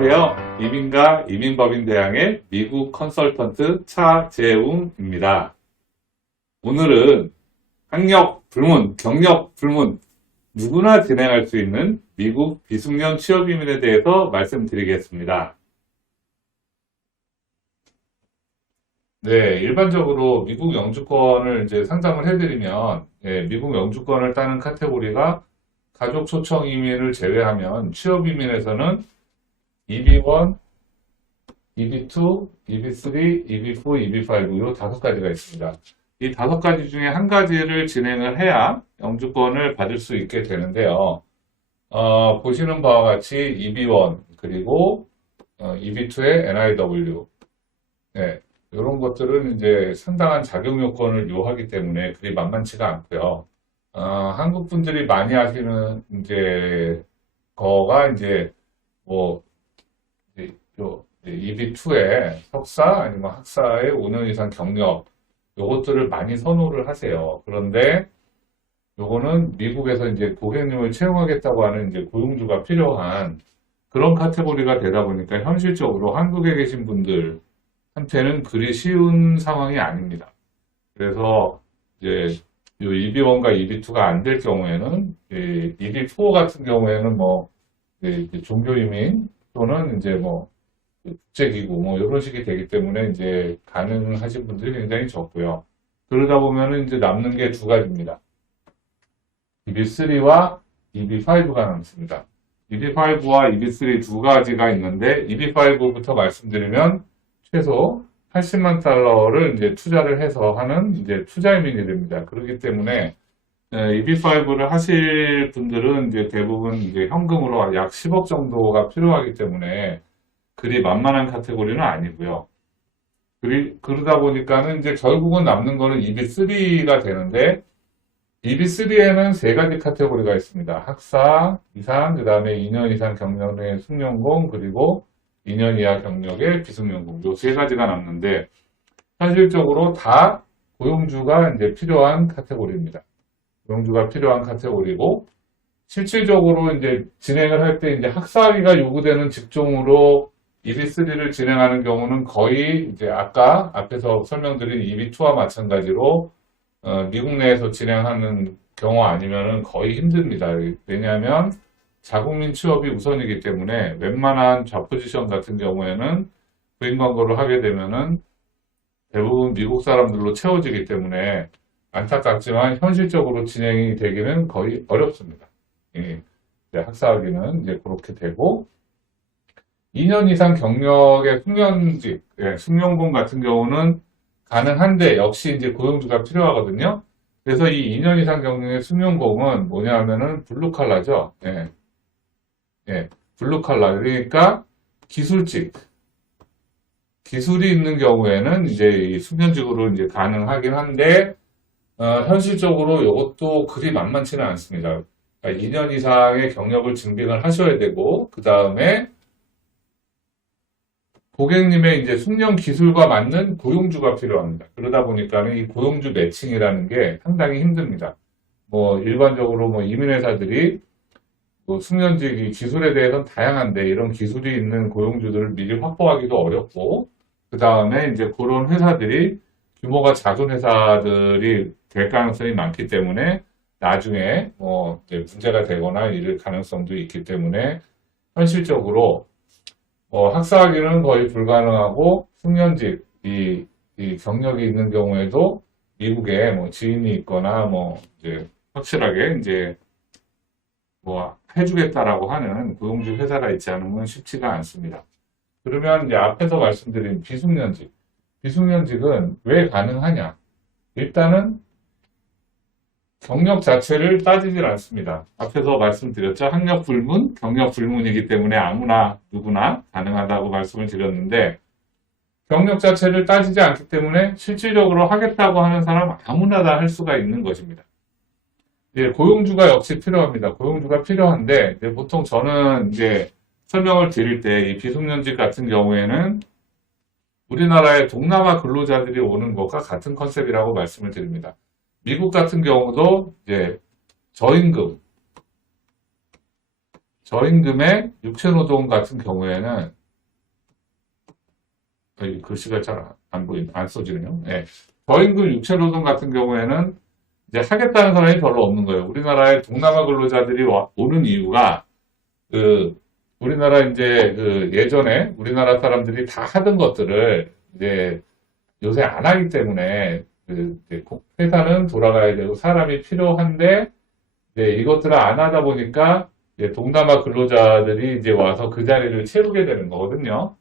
안녕하세요. 이민가 이민법인대항의 미국 컨설턴트 차재웅입니다. 오늘은 학력 불문, 경력 불문 누구나 진행할 수 있는 미국 비숙련 취업 이민에 대해서 말씀드리겠습니다. 네, 일반적으로 미국 영주권을 이제 상담을 해드리면 미국 영주권을 따는 카테고리가 가족 초청 이민을 제외하면 취업 이민에서는 EB1, EB2, EB3, EB4, EB5 이 5가지가 있습니다. 이 5가지 중에 한 가지를 진행을 해야 영주권을 받을 수 있게 되는데요. 보시는 바와 같이 EB1 그리고 EB2의 NIW 이런 것들은 이제 상당한 자격 요건을 요하기 때문에 그리 만만치가 않고요. 한국 분들이 많이 하시는 이제 거가 이제 뭐 EB2의 석사 아니면 학사의 5년 이상 경력 요것들을 많이 선호를 하세요. 그런데 요거는 미국에서 이제 고객님을 채용하겠다고 하는 이제 고용주가 필요한 그런 카테고리가 되다 보니까 현실적으로 한국에 계신 분들한테는 그리 쉬운 상황이 아닙니다. 그래서 이제 요 EB1과 EB2가 안 될 경우에는 EB4 같은 경우에는 뭐 종교이민 또는 이제 뭐 국제기구 뭐 이런 식이 되기 때문에 이제 가능하신 분들이 굉장히 적고요. 그러다 보면은 이제 남는 게 2가지입니다. EB3와 EB5가 남습니다. EB5와 EB3 2가지가 있는데 EB5부터 말씀드리면 최소 80만 달러를 이제 투자를 해서 하는 이제 투자이민이 됩니다. 그렇기 때문에 EB5를 하실 분들은 이제 대부분 이제 현금으로 약 10억 정도가 필요하기 때문에 그리 만만한 카테고리는 아니고요. 그러다 보니까는 이제 결국은 남는 거는 EB3가 되는데 EB3에는 3가지 카테고리가 있습니다. 학사 이상, 그 다음에 2년 이상 경력의 숙련공, 그리고 2년 이하 경력의 비숙련공. 요 3가지가 남는데 현실적으로 다 고용주가 이제 필요한 카테고리입니다. 고용주가 필요한 카테고리고 실질적으로 이제 진행을 할 때 이제 학사학위가 요구되는 직종으로 EB3를 진행하는 경우는 거의 이제 아까 앞에서 설명드린 EB2와 마찬가지로 미국 내에서 진행하는 경우 아니면은 거의 힘듭니다. 왜냐하면 자국민 취업이 우선이기 때문에 웬만한 좌포지션 같은 경우에는 구인 광고를 하게 되면은 대부분 미국 사람들로 채워지기 때문에 안타깝지만 현실적으로 진행이 되기는 거의 어렵습니다. 학사학위는 이제 그렇게 되고 2년 이상 경력의 숙련직, 숙련공 같은 경우는 가능한데 역시 이제 고용주가 필요하거든요. 그래서 이 2년 이상 경력의 숙련공은 뭐냐면은 블루칼라죠. 블루칼라. 그러니까 기술직. 기술이 있는 경우에는 이제 이 숙련직으로 이제 가능하긴 한데, 현실적으로 이것도 그리 만만치는 않습니다. 그러니까 2년 이상의 경력을 증빙을 하셔야 되고, 그 다음에 고객님의 이제 숙련 기술과 맞는 고용주가 필요합니다. 그러다 보니까는 이 고용주 매칭이라는 게 상당히 힘듭니다. 뭐 일반적으로 뭐 이민회사들이 뭐 숙련직 기술에 대해서는 다양한데 이런 기술이 있는 고용주들을 미리 확보하기도 어렵고 그 다음에 이제 그런 회사들이 규모가 작은 회사들이 될 가능성이 많기 때문에 나중에 뭐 문제가 되거나 이럴 가능성도 있기 때문에 현실적으로 학사학위는 거의 불가능하고 숙련직 이 경력이 있는 경우에도 미국에 뭐 지인이 있거나 뭐 이제 확실하게 이제 뭐 해주겠다라고 하는 고용주 회사가 있지 않으면 쉽지가 않습니다. 그러면 이제 앞에서 말씀드린 비숙련직은 왜 가능하냐? 일단은 경력 자체를 따지질 않습니다. 앞에서 말씀드렸죠. 학력 불문, 경력 불문이기 때문에 아무나 누구나 가능하다고 말씀을 드렸는데 경력 자체를 따지지 않기 때문에 실질적으로 하겠다고 하는 사람 아무나 다 할 수가 있는 것입니다. 고용주가 역시 필요합니다. 고용주가 필요한데 보통 저는 이제 설명을 드릴 때 이 비숙련직 같은 경우에는 우리나라의 동남아 근로자들이 오는 것과 같은 컨셉이라고 말씀을 드립니다. 미국 같은 경우도 이제 저임금 저임금의 육체노동 같은 경우에는 글씨가 잘 안 써지네요. 네. 저임금 육체노동 같은 경우에는 이제 하겠다는 사람이 별로 없는 거예요. 우리나라의 동남아 근로자들이 오는 이유가 우리나라 이제 예전에 우리나라 사람들이 다 하던 것들을 이제 요새 안 하기 때문에 이제 회사는 돌아가야 되고 사람이 필요한데 이것들을 안 하다 보니까 동남아 근로자들이 이제 와서 그 자리를 채우게 되는 거거든요.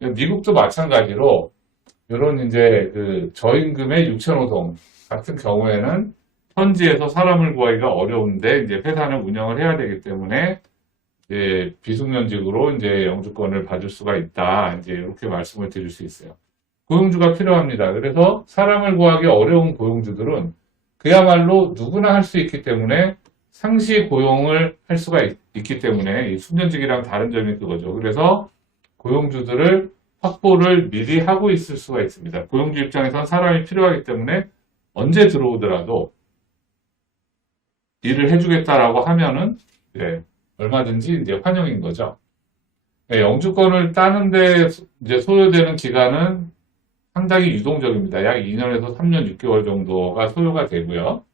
미국도 마찬가지로 이런 이제 저임금의 육체노동 같은 경우에는 현지에서 사람을 구하기가 어려운데 이제 회사는 운영을 해야 되기 때문에 이제 비숙련직으로 이제 영주권을 받을 수가 있다. 이제 이렇게 말씀을 드릴 수 있어요. 고용주가 필요합니다. 그래서 사람을 구하기 어려운 고용주들은 그야말로 누구나 할 수 있기 때문에 상시 고용을 할 수가 있기 때문에 이 숙련직이랑 다른 점이 그거죠. 그래서 고용주들을 확보를 미리 하고 있을 수가 있습니다. 고용주 입장에선 사람이 필요하기 때문에 언제 들어오더라도 일을 해주겠다라고 하면은 얼마든지 이제 환영인 거죠. 영주권을 따는데 이제 소요되는 기간은 상당히 유동적입니다. 약 2년에서 3년 6개월 정도가 소요가 되고요.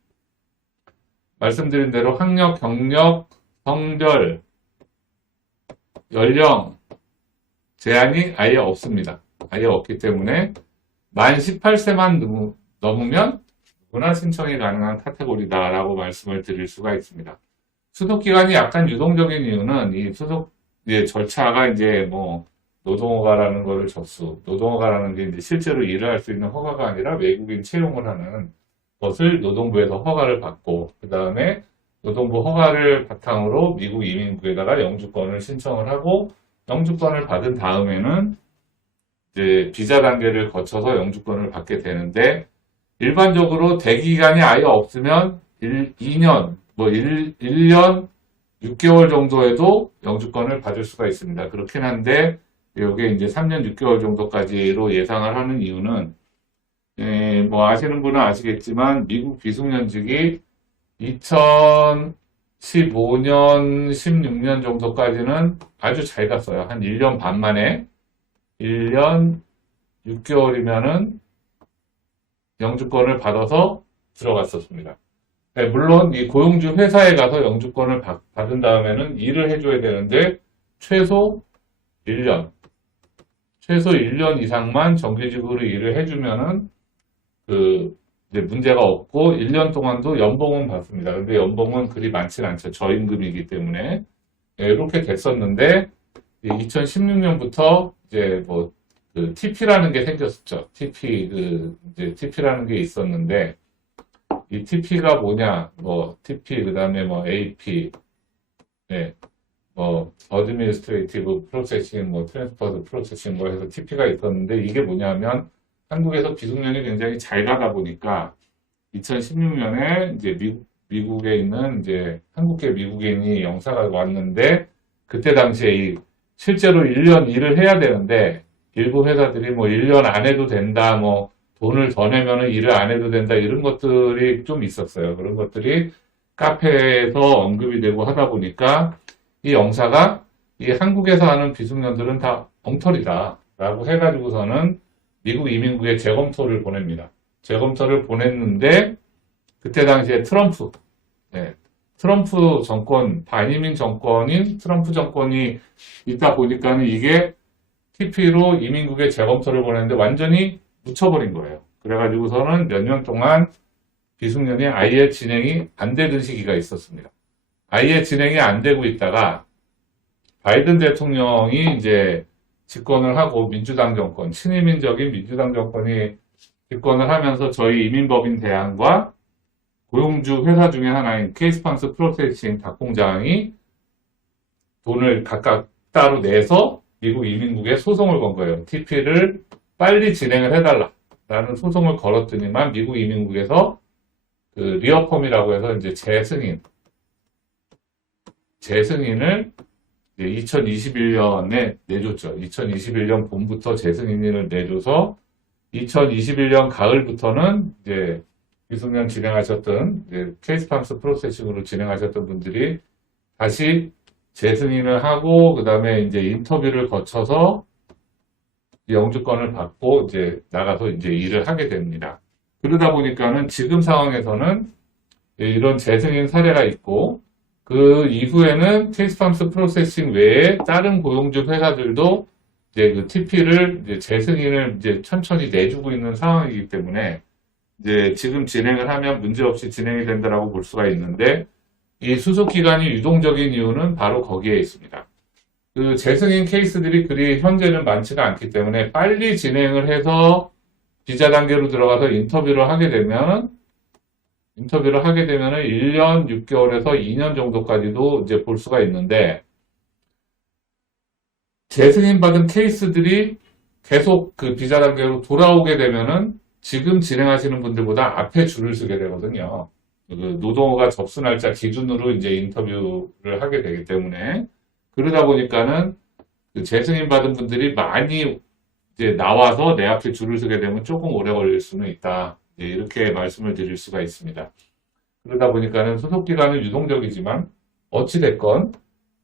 말씀드린 대로 학력, 경력, 성별, 연령 제한이 아예 없습니다. 아예 없기 때문에 만 18세만 넘으면 누구나 신청이 가능한 카테고리다라고 말씀을 드릴 수가 있습니다. 수속기간이 약간 유동적인 이유는 이 수속 절차가 이제 뭐 노동허가라는 거를 노동허가라는 게 이제 실제로 일을 할 수 있는 허가가 아니라 외국인 채용을 하는 것을 노동부에서 허가를 받고 그 다음에 노동부 허가를 바탕으로 미국 이민국에다가 영주권을 신청을 하고 영주권을 받은 다음에는 이제 비자 단계를 거쳐서 영주권을 받게 되는데 일반적으로 대기기간이 아예 없으면 2년, 1년 6개월 정도에도 영주권을 받을 수가 있습니다. 그렇긴 한데 여기에 이제 3년 6개월 정도까지로 예상을 하는 이유는 뭐 아시는 분은 아시겠지만 미국 비숙련직이 2015년, 16년 정도까지는 아주 잘 갔어요. 한 1년 반 만에 1년 6개월이면은 영주권을 받아서 들어갔었습니다. 물론 이 고용주 회사에 가서 영주권을 받은 다음에는 일을 해줘야 되는데 최소 1년 이상만 정규직으로 일을 해주면은 이제 문제가 없고 1년 동안도 연봉은 받습니다. 근데 연봉은 그리 많지는 않죠. 저임금이기 때문에 이렇게 됐었는데 2016년부터 이제 TP라는 게 생겼었죠. 이제 TP라는 게 있었는데 이 TP가 뭐냐? TP 그다음에 AP, Administrative Processing, Transport Processing 해서 TP가 있었는데 이게 뭐냐면 한국에서 비숙련이 굉장히 잘 가다 보니까 2016년에 이제 미국에 있는 이제 한국계 미국인이 영사가 왔는데 그때 당시에 실제로 1년 일을 해야 되는데 일부 회사들이 1년 안 해도 된다, 돈을 더 내면은 일을 안 해도 된다 이런 것들이 좀 있었어요. 그런 것들이 카페에서 언급이 되고 하다 보니까 이 영사가 이 한국에서 하는 비숙련들은 다 엉터리다 라고 해가지고서는 미국 이민국에 재검토를 보냅니다. 재검토를 보냈는데 그때 당시에 트럼프 정권, 반이민 정권인 트럼프 정권이 있다 보니까는 이게 TP로 이민국에 재검토를 보냈는데 완전히 묻혀버린 거예요. 그래가지고서는 몇 년 동안 비숙련이 아예 진행이 안 되던 시기가 있었습니다. 아예 진행이 안 되고 있다가 바이든 대통령이 이제 집권을 하고 민주당 정권, 친이민적인 민주당 정권이 집권을 하면서 저희 이민법인 대안과 고용주 회사 중에 하나인 케이스판스 프로세싱 닭공장이 돈을 각각 따로 내서 미국 이민국에 소송을 건 거예요. TP를 빨리 진행을 해달라라는 소송을 걸었더니만 미국 이민국에서 리어펌이라고 해서 이제 재승인을 2021년에 내줬죠. 2021년 봄부터 재승인을 내줘서 2021년 가을부터는 이제 비숙련 진행하셨던 케이스판스 프로세싱으로 진행하셨던 분들이 다시 재승인을 하고, 그 다음에 이제 인터뷰를 거쳐서 영주권을 받고 이제 나가서 이제 일을 하게 됩니다. 그러다 보니까는 지금 상황에서는 이런 재승인 사례가 있고, 그 이후에는 케이스팜스 프로세싱 외에 다른 고용주 회사들도 이제 그 TP를 이제 재승인을 이제 천천히 내주고 있는 상황이기 때문에 이제 지금 진행을 하면 문제없이 진행이 된다라고 볼 수가 있는데, 이 수속 기간이 유동적인 이유는 바로 거기에 있습니다. 그 재승인 케이스들이 그리 현재는 많지가 않기 때문에 빨리 진행을 해서 비자 단계로 들어가서 인터뷰를 하게 되면은 1년 6개월에서 2년 정도까지도 이제 볼 수가 있는데, 재승인 받은 케이스들이 계속 그 비자 단계로 돌아오게 되면은 지금 진행하시는 분들보다 앞에 줄을 서게 되거든요. 그 노동어가 접수 날짜 기준으로 이제 인터뷰를 하게 되기 때문에, 그러다 보니까는 그 재승인 받은 분들이 많이 이제 나와서 내 앞에 줄을 서게 되면 조금 오래 걸릴 수는 있다. 이렇게 말씀을 드릴 수가 있습니다. 그러다 보니까는 소속 기간은 유동적이지만 어찌됐건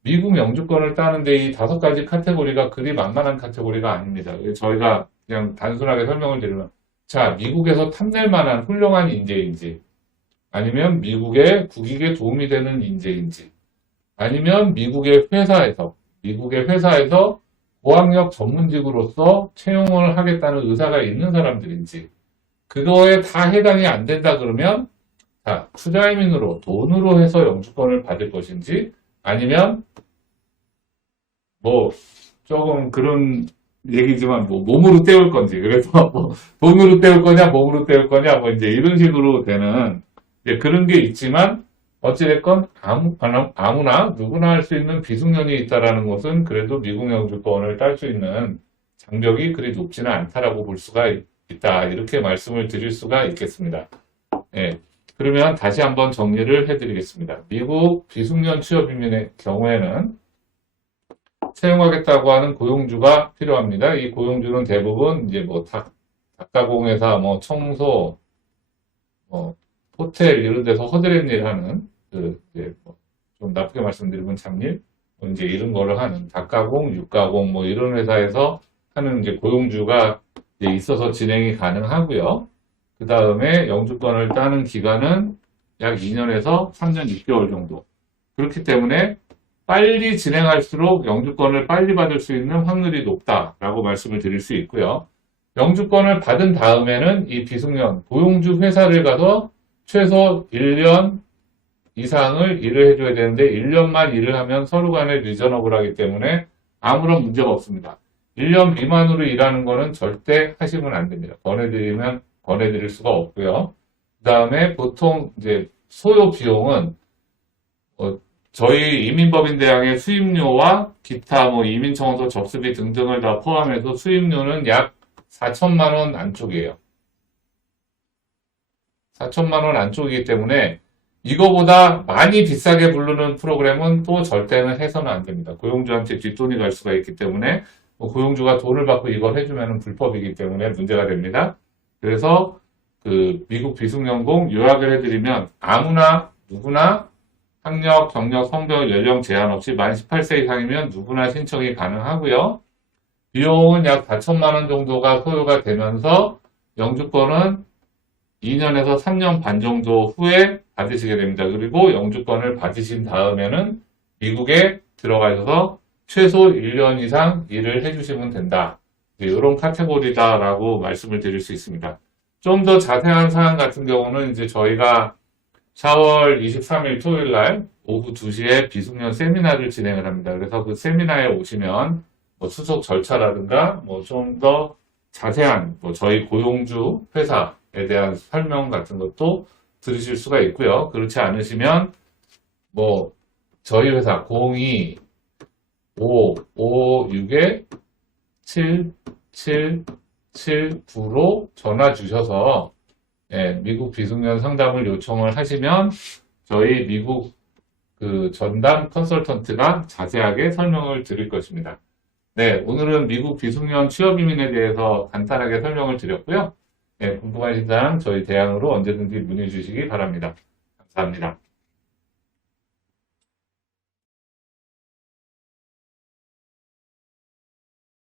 미국 영주권을 따는데 이 5가지 카테고리가 그리 만만한 카테고리가 아닙니다. 저희가 그냥 단순하게 설명을 드리면, 자, 미국에서 탐낼 만한 훌륭한 인재인지, 아니면 미국의 국익에 도움이 되는 인재인지, 아니면 미국의 회사에서 고학력 전문직으로서 채용을 하겠다는 의사가 있는 사람들인지, 그거에 다 해당이 안 된다 그러면, 자, 투자이민으로 돈으로 해서 영주권을 받을 것인지, 아니면 뭐 조금 그런 얘기지만 뭐 몸으로 때울 건지, 그래서 뭐 돈으로 때울 거냐 몸으로 때울 거냐 뭐 이제 이런 식으로 되는 이제 그런 게 있지만, 어찌됐건 아무나 누구나 할 수 있는 비숙련이 있다라는 것은 그래도 미국 영주권을 딸 수 있는 장벽이 그리 높지는 않다라고 볼 수가 있다, 이렇게 말씀을 드릴 수가 있겠습니다. 예. 그러면 다시 한번 정리를 해드리겠습니다. 미국 비숙련 취업인의 경우에는 채용하겠다고 하는 고용주가 필요합니다. 이 고용주는 대부분 이제 뭐 닭가공회사, 뭐 청소, 뭐 호텔 이런 데서 허드렛 일 하는 이제 좀 나쁘게 말씀드리면 잡일, 뭐 이제 이런 거를 하는 닭가공, 육가공 뭐 이런 회사에서 하는 이제 고용주가 이제 있어서 진행이 가능하고요. 그 다음에 영주권을 따는 기간은 약 2년에서 3년 6개월 정도. 그렇기 때문에 빨리 진행할수록 영주권을 빨리 받을 수 있는 확률이 높다라고 말씀을 드릴 수 있고요. 영주권을 받은 다음에는 이 비숙련, 고용주 회사를 가서 최소 1년 이상을 일을 해줘야 되는데, 1년만 일을 하면 서로 간에 리저너블하기 때문에 아무런 문제가 없습니다. 1년 미만으로 일하는 거는 절대 하시면 안 됩니다. 권해드릴 수가 없고요. 그 다음에 보통 이제 소요 비용은 저희 이민법인대항의 수임료와 기타 뭐 이민청원서 접수비 등등을 다 포함해서 수임료는 약 4천만 원 안쪽이에요. 4천만 원 안쪽이기 때문에 이거보다 많이 비싸게 부르는 프로그램은 또 절대는 해서는 안 됩니다. 고용주한테 뒷돈이 갈 수가 있기 때문에, 고용주가 돈을 받고 이걸 해주면 불법이기 때문에 문제가 됩니다. 그래서 그 미국 비숙련공 요약을 해드리면, 아무나 누구나 학력, 경력, 성별, 연령 제한 없이 만 18세 이상이면 누구나 신청이 가능하고요. 비용은 약 4천만 원 정도가 소요가 되면서 영주권은 2년에서 3년 반 정도 후에 받으시게 됩니다. 그리고 영주권을 받으신 다음에는 미국에 들어가셔서 최소 1년 이상 일을 해주시면 된다. 이런 카테고리다라고 말씀을 드릴 수 있습니다. 좀 더 자세한 사항 같은 경우는 이제 저희가 4월 23일 토요일 날 오후 2시에 비숙련 세미나를 진행을 합니다. 그래서 그 세미나에 오시면 뭐 수속 절차라든가 뭐 좀 더 자세한 뭐 저희 고용주 회사에 대한 설명 같은 것도 들으실 수가 있고요. 그렇지 않으시면 뭐 저희 회사 02-556-7779로 전화 주셔서 미국 비숙련 상담을 요청을 하시면 저희 미국 그 전담 컨설턴트가 자세하게 설명을 드릴 것입니다. 네, 오늘은 미국 비숙련 취업이민에 대해서 간단하게 설명을 드렸고요. 궁금하신 사항 저희 대항으로 언제든지 문의 주시기 바랍니다. 감사합니다.